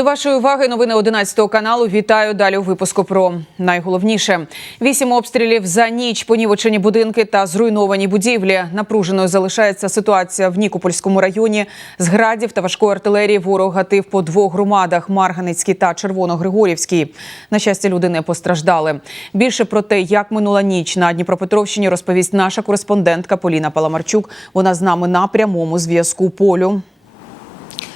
До вашої уваги новини 11 каналу. Вітаю далі у випуску про найголовніше: вісім обстрілів за ніч, понівечені будинки та зруйновані будівлі. Напруженою залишається ситуація в Нікопольському районі. З градів та важкої артилерії ворог гатив по двох громадах: Марганицькій та Червоногригорівській. На щастя, люди не постраждали. Більше про те, як минула ніч на Дніпропетровщині, розповість наша кореспондентка Поліна Паламарчук. Вона з нами на прямому зв'язку. Полю.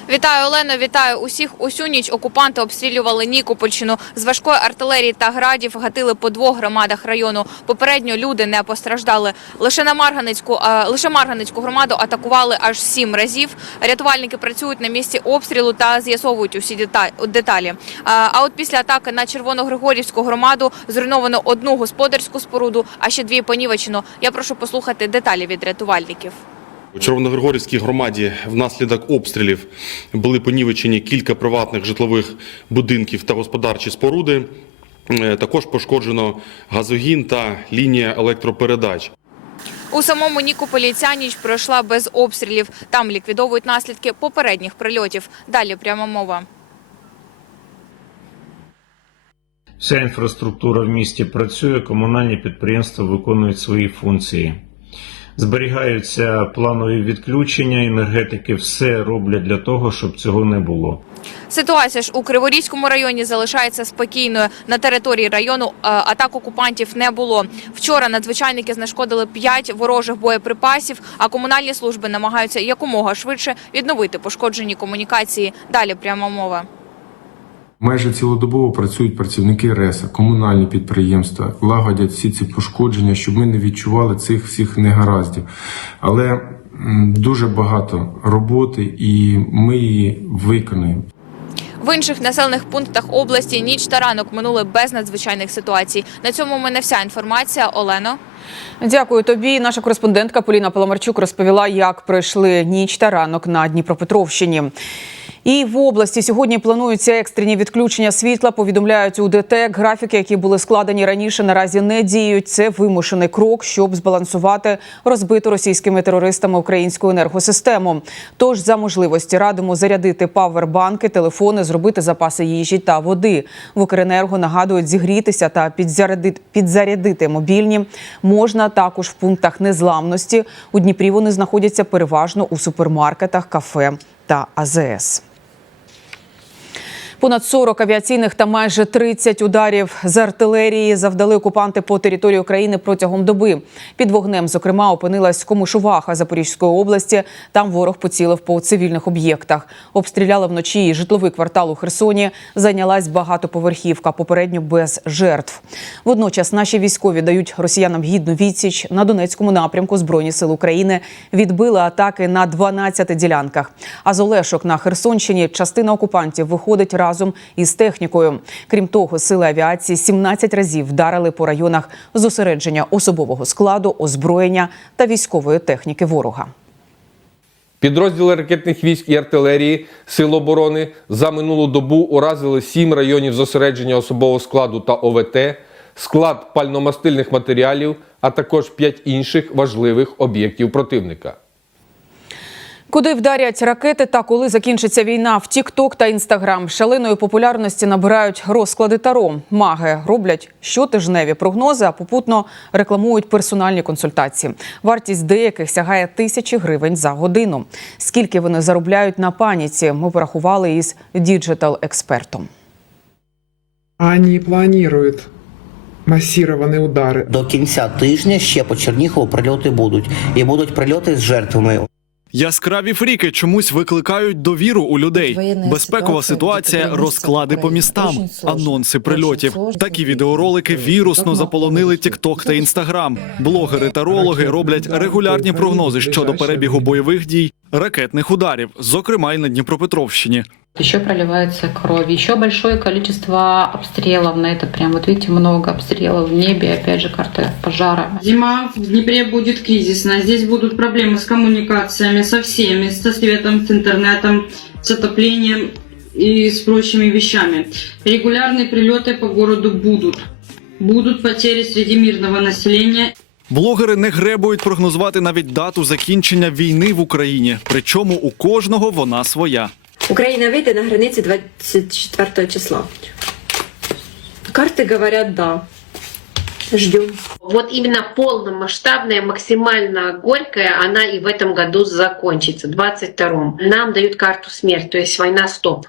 Вітаю, Олено. Вітаю усіх. Усю ніч окупанти обстрілювали Нікопольщину. З важкої артилерії та градів гатили по двох громадах району. Попередньо люди не постраждали. Лише на Марганицьку, а, лише Марганицьку громаду атакували аж сім разів. Рятувальники працюють на місці обстрілу та з'ясовують усі дета- деталі. А, А от після атаки на Червоногригорівську громаду зруйновано одну господарську споруду, а ще дві понівечено. Я прошу послухати деталі від рятувальників. У Червоногригорівській громаді внаслідок обстрілів були понівечені кілька приватних житлових будинків та господарчі споруди. Е, Також пошкоджено газогін та лінія електропередач. У самому Нікополі ця ніч пройшла без обстрілів. Там ліквідовують наслідки попередніх прильотів. Далі пряма мова. Вся інфраструктура в місті працює, комунальні підприємства виконують свої функції. Зберігаються планові відключення, енергетики все роблять для того, щоб цього не було. Ситуація ж у Криворізькому районі залишається спокійною. На території району е, атак окупантів не було. Вчора надзвичайники знешкодили п'ять ворожих боєприпасів, а комунальні служби намагаються якомога швидше відновити пошкоджені комунікації. Далі пряма мова. Майже цілодобово працюють працівники РЕСа, комунальні підприємства, лагодять всі ці пошкодження, щоб ми не відчували цих всіх негараздів. Але дуже багато роботи, і ми її виконаємо. В інших населених пунктах області ніч та ранок минули без надзвичайних ситуацій. На цьому в мене вся інформація. Олено. Дякую тобі. Наша кореспондентка Поліна Паламарчук розповіла, як пройшли ніч та ранок на Дніпропетровщині. І в області сьогодні плануються екстрені відключення світла. Повідомляють у ДТЕК. Графіки, які були складені раніше, наразі не діють. Це вимушений крок, щоб збалансувати розбиту російськими терористами українську енергосистему. Тож за можливості радимо зарядити павербанки, телефони, зробити запаси їжі та води. В Укренерго нагадують зігрітися та підзарядити, підзарядити мобільні. Можна також в пунктах незламності. У Дніпрі вони знаходяться переважно у супермаркетах, кафе та АЗС. Понад 40 авіаційних та майже 30 ударів з артилерії завдали окупанти по території України протягом доби. Під вогнем, зокрема, опинилась Комишуваха Запорізької області. Там ворог поцілив по цивільних об'єктах. Обстріляли вночі і житловий квартал у Херсоні. Зайнялась багатоповерхівка, попередньо без жертв. Водночас наші військові дають росіянам гідну відсіч на Донецькому напрямку. Збройні сили України відбили атаки на 12 ділянках. А з Олешок на Херсонщині частина окупантів виходить разом із технікою. Крім того, сили авіації 17 разів вдарили по районах зосередження особового складу, озброєння та військової техніки ворога. Підрозділи ракетних військ і артилерії Сил оборони за минулу добу уразили сім районів зосередження особового складу та ОВТ, склад пальномастильних матеріалів, а також п'ять інших важливих об'єктів противника. Куди вдарять ракети та коли закінчиться війна в Тік-Ток та Інстаграм? Шаленої популярності набирають розклади таро. Маги роблять щотижневі прогнози, а попутно рекламують персональні консультації. Вартість деяких сягає тисячі гривень за годину. Скільки вони заробляють на паніці? Ми порахували із діджитал-експертом. Они планируют массированные удары. До кінця тижня ще по Чернігову прильоти будуть. І будуть прильоти з жертвами. Яскраві фріки чомусь викликають довіру у людей. Безпекова ситуація, розклади по містам, анонси прильотів. Такі відеоролики вірусно заполонили Тікток та Інстаграм. Блогери та рологи роблять регулярні прогнози щодо перебігу бойових дій, ракетних ударів, зокрема й на Дніпропетровщині. Еще проливается кровь, еще большое количество обстрелов на это. Прям вот видите, много обстрелов в небе, опять же карта пожара. Зима в Днепре будет кризисная. Здесь будут проблемы с коммуникациями, со всеми, со светом, с интернетом, с отоплением и с прочими вещами. Регулярные прилеты по городу будут. Будут потери среди мирного населения. Блогери не гребують прогнозувати навіть дату закінчення війни в Україні. Причому у кожного вона своя. Украина выйдет на границе 24 числа. Карты говорят «да». Ждем. Вот именно полномасштабная, максимально горькая, она и в этом году закончится, 22-м. Нам дают карту смерть, то есть война стоп.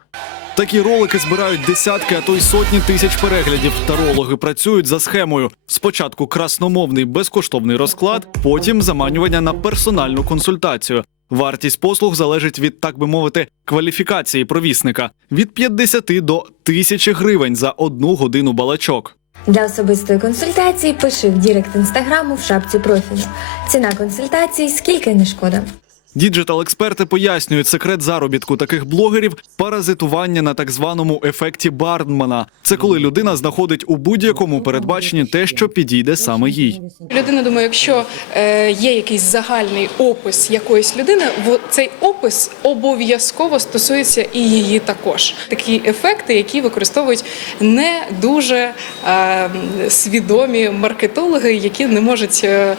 Такі ролики збирають десятки, а то й сотні тисяч переглядів. Тарологи працюють за схемою. Спочатку красномовний безкоштовний розклад, потім заманювання на персональну консультацію. Вартість послуг залежить від, так би мовити, кваліфікації провісника від 50 до 1000 гривень за одну годину балачок. Для особистої консультації пиши в Дірект інстаграму в шапці профілю. Ціна консультації скільки не шкода. Діджитал-експерти пояснюють секрет заробітку таких блогерів паразитування на так званому ефекті Бардмана. Це коли людина знаходить у будь-якому передбаченні те, що підійде саме їй. Людина думає, якщо е, є якийсь загальний опис якоїсь людини, цей опис обов'язково стосується і її також. Такі ефекти, які використовують не дуже е, свідомі маркетологи, які не можуть е,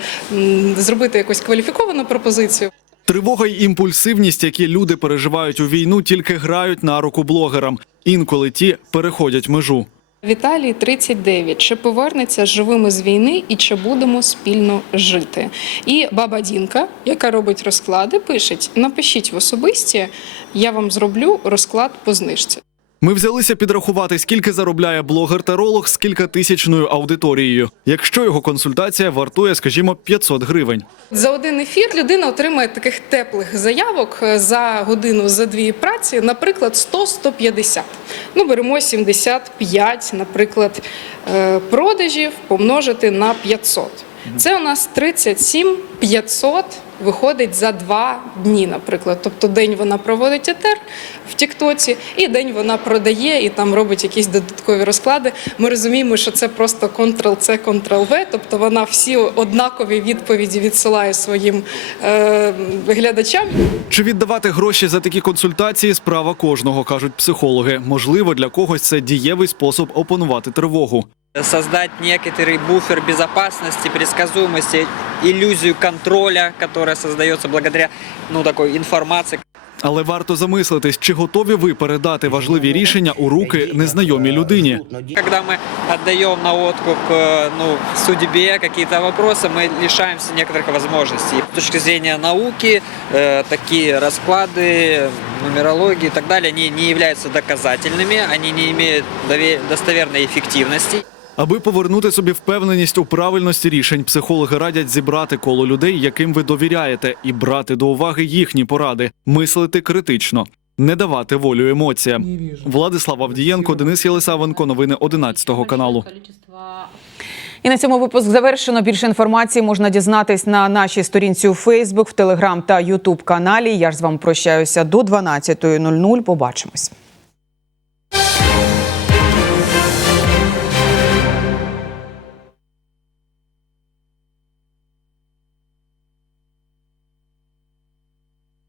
зробити якусь кваліфіковану пропозицію. Тривога й імпульсивність, які люди переживають у війну, тільки грають на руку блогерам. Інколи ті переходять межу. Віталій 39. Чи повернеться живими з війни і чи будемо спільно жити? І баба Дінка, яка робить розклади, пише: напишіть в особисті, я вам зроблю розклад по знижці. Ми взялися підрахувати, скільки заробляє блогер-таролог з кількатисячною аудиторією, якщо його консультація вартує, скажімо, 500 гривень. За один ефір людина отримає таких теплих заявок е, за годину за дві праці, наприклад, 100-150. Ну, беремо 75, наприклад, е, продажів помножити на 500. Це у нас 37 500 виходить за два дні, наприклад. Тобто день вона проводить етер в Тіктоці, і день вона продає і там робить якісь додаткові розклади. Ми розуміємо, що це просто Ctrl-C, Ctrl-V, тобто вона всі однакові відповіді відсилає своїм е, глядачам. Чи віддавати гроші за такі консультації справа кожного, кажуть психологи. Можливо, для когось це дієвий спосіб опанувати тривогу создать некоторый буфер безопасности, предсказуемости, иллюзию контроля, которая создается благодаря ну, такой информации. Але варто замислитись, чи готові ви передати важливі рішення у руки незнайомій людині. Когда мы отдаем на откуп э, ну, судьбе какие-то вопросы, мы лишаемся некоторых возможностей. С точки зрения науки, э, такие расклады, нумерологии и так далее, они не являются доказательными, они не имеют дове- достоверной эффективности. Аби повернути собі впевненість у правильності рішень, психологи радять зібрати коло людей, яким ви довіряєте, і брати до уваги їхні поради, мислити критично, не давати волю емоціям. Владислав Авдієнко, Денис Єлисавенко, новини 11 каналу. І на цьому випуск завершено. Більше інформації можна дізнатись на нашій сторінці у Фейсбук, в Телеграм та Ютуб каналі. Я ж з вами прощаюся до 12.00. Побачимось.